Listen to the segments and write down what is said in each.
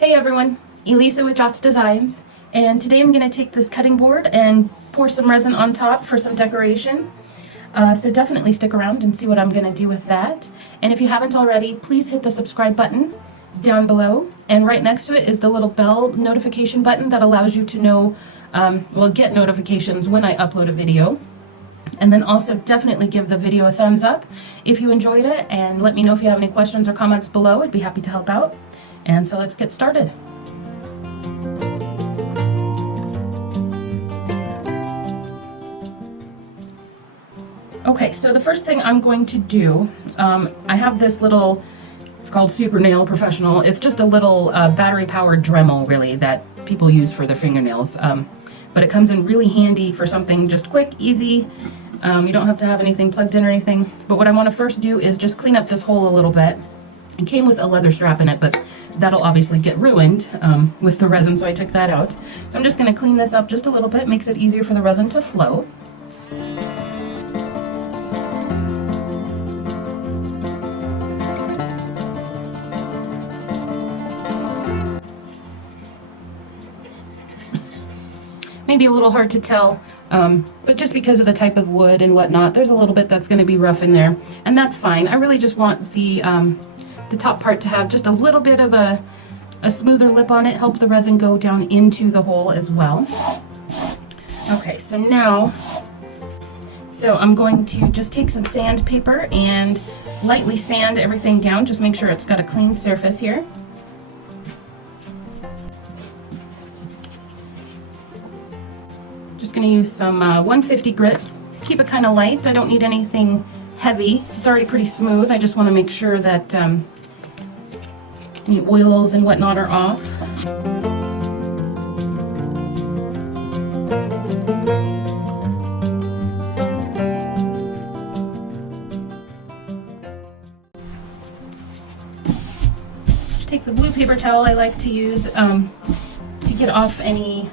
Hey everyone, Elisa with Jots Designs, and today I'm going to take this cutting board and pour some resin on top for some decoration. So definitely stick around and see what I'm going to do with that. And if you haven't already, please hit the subscribe button down below, and right next to it is the little bell notification button that allows you to know, get notifications when I upload a video. And then also definitely give the video a thumbs up if you enjoyed it, and let me know if you have any questions or comments below. I'd be happy to help out. And so let's get started. Okay, so the first thing I'm going to do, I have this little, it's called Super Nail Professional. It's just a little battery-powered Dremel, really, that people use for their fingernails. But it comes in really handy for something just quick, easy. You don't have to have anything plugged in or anything. But what I want to first do is just clean up this hole a little bit. It came with a leather strap in it, but that'll obviously get ruined with the resin, so I took that out. So I'm just going to clean this up just a little bit, makes it easier for the resin to flow. Maybe a little hard to tell, but just because of the type of wood and whatnot, there's a little bit that's going to be rough in there, and that's fine. I really just want the top part to have just a little bit of a smoother lip on it, help the resin go down into the hole as well. Okay, so now, I'm going to just take some sandpaper and lightly sand everything down, just make sure it's got a clean surface here. Just going to use some 150 grit, keep it kind of light, I don't need anything heavy, it's already pretty smooth, I just want to make sure that any oils and whatnot are off. Just take the blue paper towel I like to use to get off any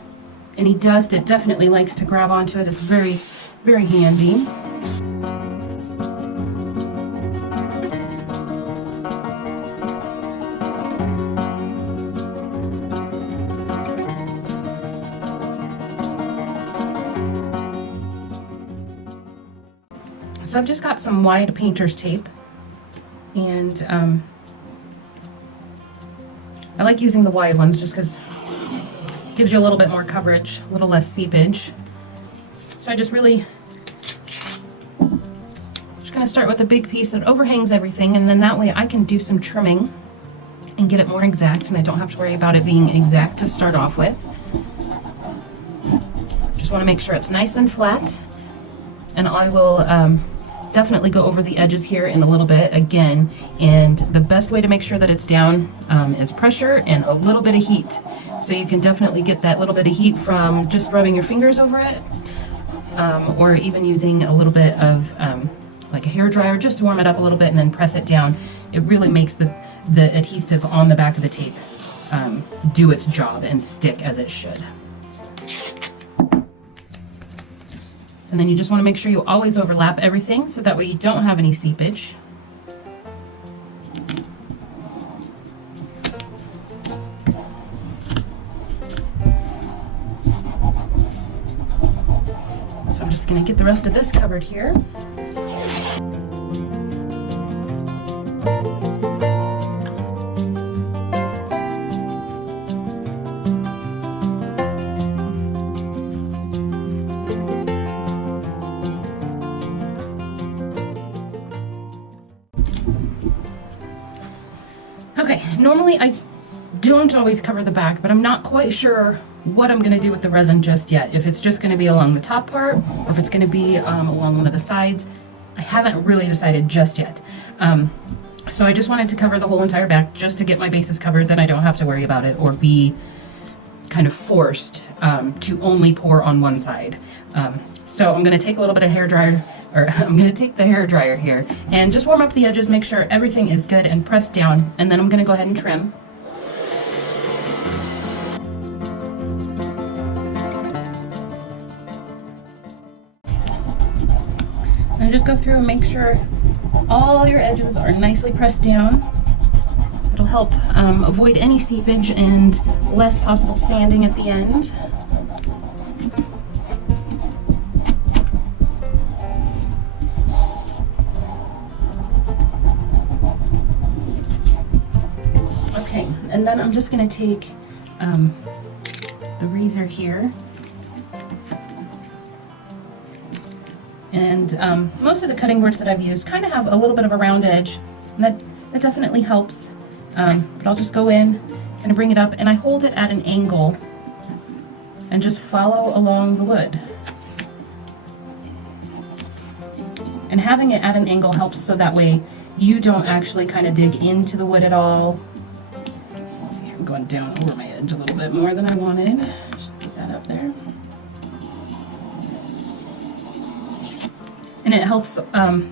dust. It definitely likes to grab onto it. It's very, very handy. So I've just got some wide painter's tape, and I like using the wide ones just because it gives you a little bit more coverage, a little less seepage. So I just really just going to start with a big piece that overhangs everything, and then that way I can do some trimming and get it more exact, and I don't have to worry about it being exact to start off with. Just want to make sure it's nice and flat, and I will definitely go over the edges here in a little bit again, and the best way to make sure that it's down is pressure and a little bit of heat. So you can definitely get that little bit of heat from just rubbing your fingers over it, or even using a little bit of like a hair dryer just to warm it up a little bit and then press it down. It really makes the adhesive on the back of the tape do its job and stick as it should. And then you just want to make sure you always overlap everything so that way you don't have any seepage. So I'm just going to get the rest of this covered here. Okay, normally I don't always cover the back, but I'm not quite sure what I'm going to do with the resin just yet. If it's just going to be along the top part, or if it's going to be along one of the sides. I haven't really decided just yet. So I just wanted to cover the whole entire back just to get my bases covered, then I don't have to worry about it or be kind of forced to only pour on one side. So I'm going to take a little bit of hair dryer, or I'm going to take the hair dryer here and just warm up the edges, make sure everything is good and pressed down, and then I'm going to go ahead and trim. And just go through and make sure all your edges are nicely pressed down. It'll help avoid any seepage and less possible sanding at the end. Okay, and then I'm just going to take the razor here. And most of the cutting boards that I've used kind of have a little bit of a round edge, and that definitely helps. But I'll just go in, kind of bring it up, and I hold it at an angle and just follow along the wood. And having it at an angle helps so that way you don't actually kind of dig into the wood at all. Let's see, I'm going down over my edge a little bit more than I wanted. Just put that up there. And it helps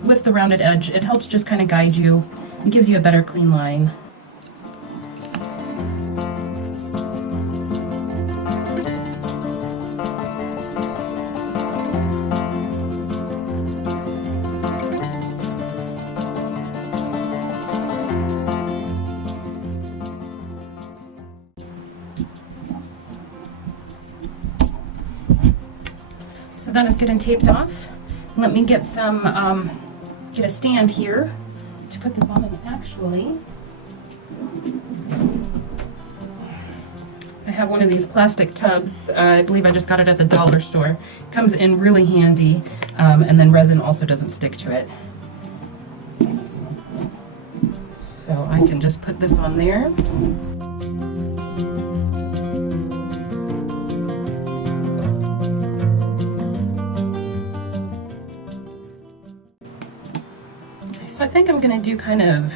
with the rounded edge, it helps just kind of guide you and gives you a better clean line. So that is good and taped off. Let me get some, get a stand here to put this on, and actually, I have one of these plastic tubs. I believe I just got it at the dollar store. Comes in really handy, and then resin also doesn't stick to it. So I can just put this on there. So I think I'm going to do kind of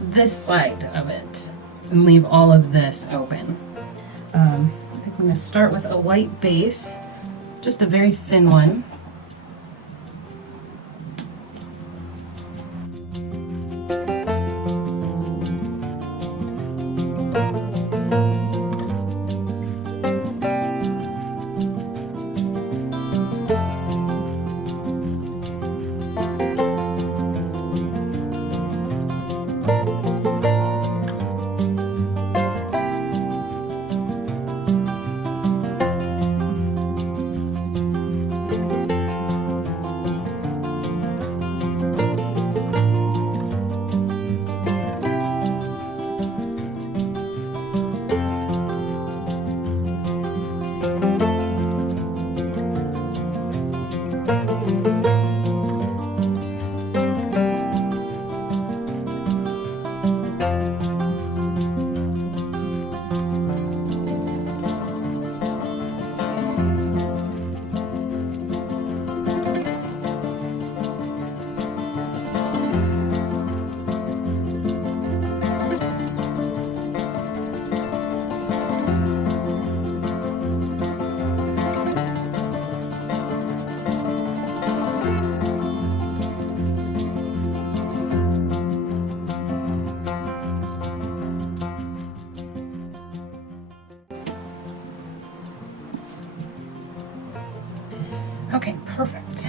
this side of it and leave all of this open. I think I'm going to start with a white base, just a very thin one. Okay, perfect.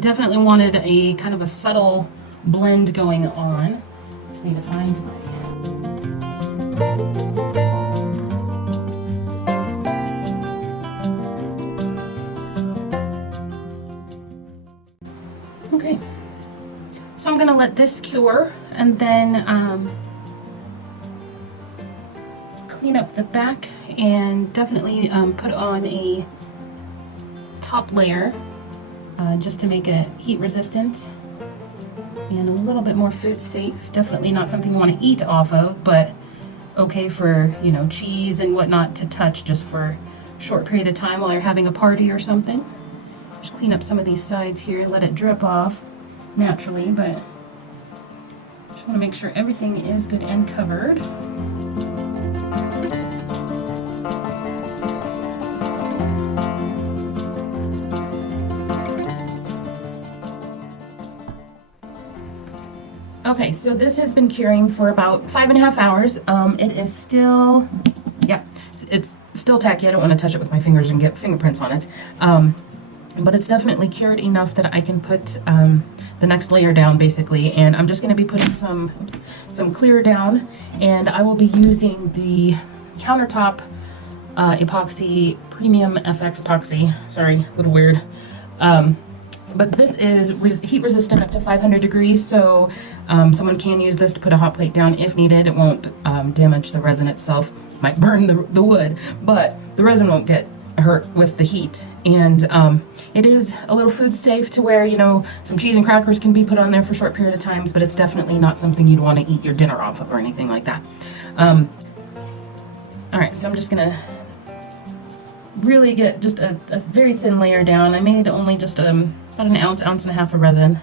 Definitely wanted a kind of a subtle blend going on. Just need to find my... Okay, so I'm gonna let this cure and then clean up the back and definitely put on a top layer just to make it heat resistant and a little bit more food safe. Definitely not something you want to eat off of, but okay for, you know, cheese and whatnot to touch just for a short period of time while you're having a party or something. Just clean up some of these sides here, let it drip off naturally, but just want to make sure everything is good and covered. Okay, so this has been curing for about 5.5 hours. It is still, yeah, it's still tacky. I don't want to touch it with my fingers and get fingerprints on it. but it's definitely cured enough that I can put the next layer down basically. And I'm just going to be putting some clear down, and I will be using the Countertop Epoxy Premium FX POXY. Sorry, a little weird. But this is heat resistant up to 500 degrees, so someone can use this to put a hot plate down if needed. It won't damage the resin itself. Might burn the wood, but the resin won't get hurt with the heat. And it is a little food safe to where, you know, some cheese and crackers can be put on there for a short period of times, but it's definitely not something you'd want to eat your dinner off of or anything like that. Alright, so I'm just gonna really get just a very thin layer down. I made only just about an ounce and a half of resin.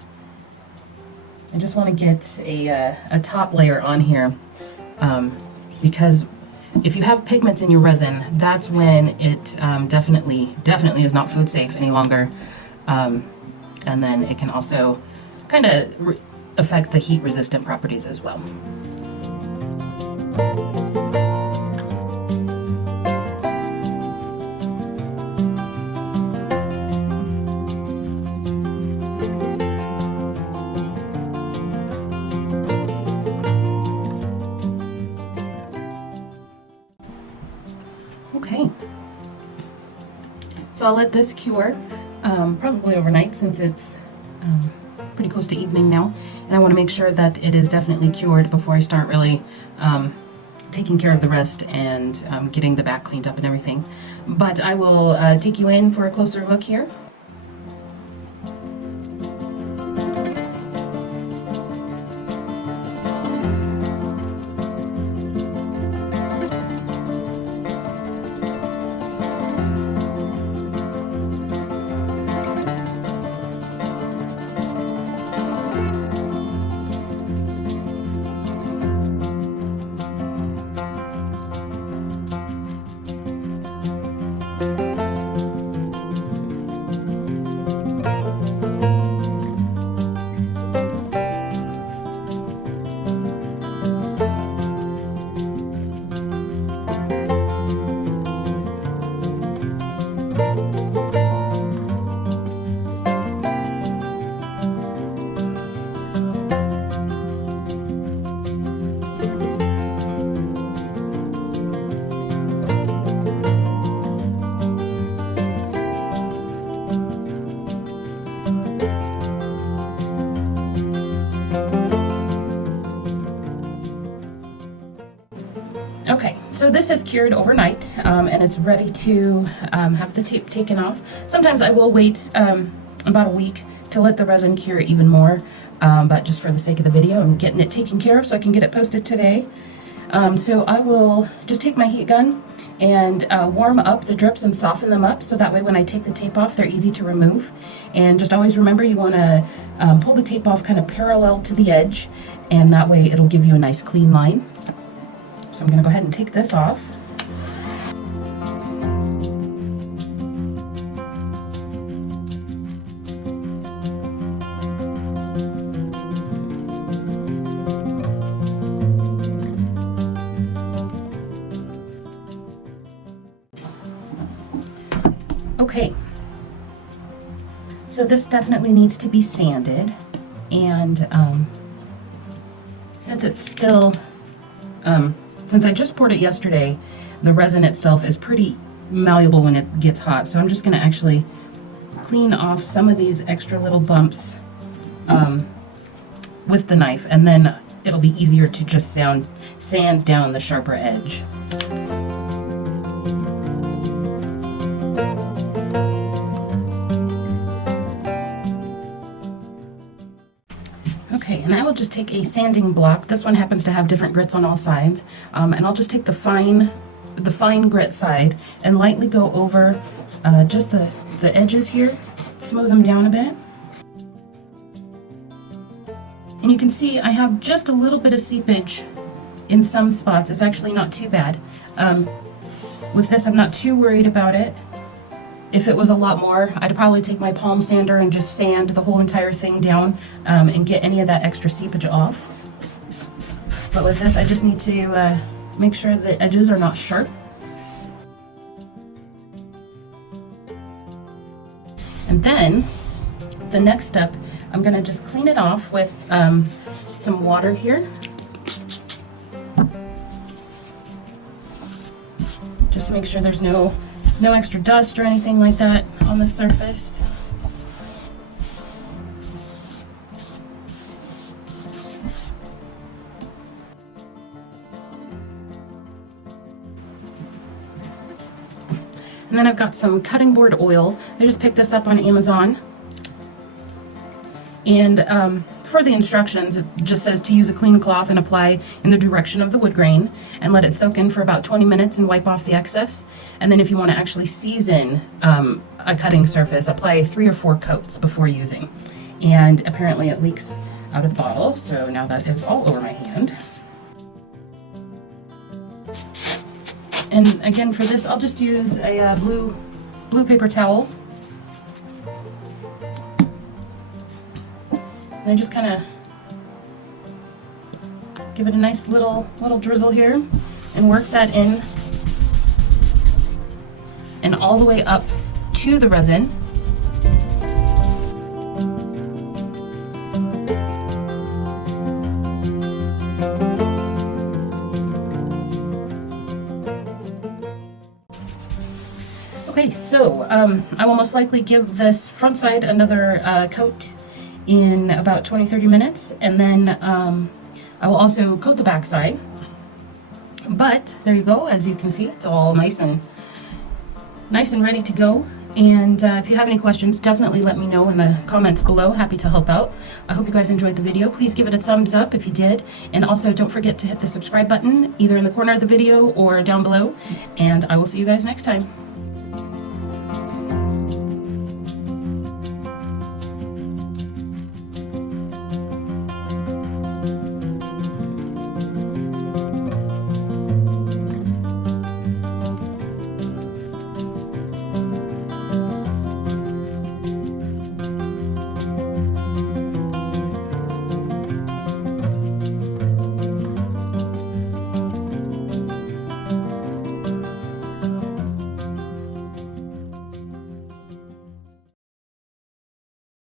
I just want to get a top layer on here, because if you have pigments in your resin, that's when it definitely is not food safe any longer. And then it can also kind of affect the heat resistant properties as well. Okay, so I'll let this cure probably overnight, since it's pretty close to evening now, and I want to make sure that it is definitely cured before I start really taking care of the rest and getting the back cleaned up and everything. But I will take you in for a closer look here. Okay, so this is cured overnight, and it's ready to have the tape taken off. Sometimes I will wait about a week to let the resin cure even more, but just for the sake of the video, I'm getting it taken care of so I can get it posted today. So I will just take my heat gun and warm up the drips and soften them up, so that way when I take the tape off, they're easy to remove. And just always remember, you want to pull the tape off kind of parallel to the edge, and that way it'll give you a nice clean line. So I'm going to go ahead and take this off. Okay, so this definitely needs to be sanded, and since it's still since I just poured it yesterday, the resin itself is pretty malleable when it gets hot. So I'm just going to actually clean off some of these extra little bumps with the knife, and then it'll be easier to just sand down the sharper edge. Okay, and I will just take a sanding block. This one happens to have different grits on all sides, and I'll just take the fine grit side and lightly go over just the edges here, smooth them down a bit. And you can see I have just a little bit of seepage in some spots. It's actually not too bad. With this, I'm not too worried about it. If it was a lot more, I'd probably take my palm sander and just sand the whole entire thing down and get any of that extra seepage off. But with this, I just need to make sure the edges are not sharp. And then the next step, I'm going to just clean it off with some water here. Just to make sure there's no extra dust or anything like that on the surface. And then I've got some cutting board oil. I just picked this up on Amazon. And for the instructions, it just says to use a clean cloth and apply in the direction of the wood grain and let it soak in for about 20 minutes and wipe off the excess. And then if you want to actually season a cutting surface, apply 3 or 4 coats before using. And apparently it leaks out of the bottle, so now that is all over my hand. And again, for this, I'll just use a blue paper towel. And I just kind of give it a nice little drizzle here and work that in and all the way up to the resin. Okay, so I will most likely give this front side another coat in about 20-30 minutes, and then I will also coat the back side. But there you go, as you can see, it's all nice and ready to go. And if you have any questions, definitely let me know in the comments below. Happy to help out. I hope you guys enjoyed the video. Please give it a thumbs up if you did, and also don't forget to hit the subscribe button either in the corner of the video or down below, and I will see you guys next time.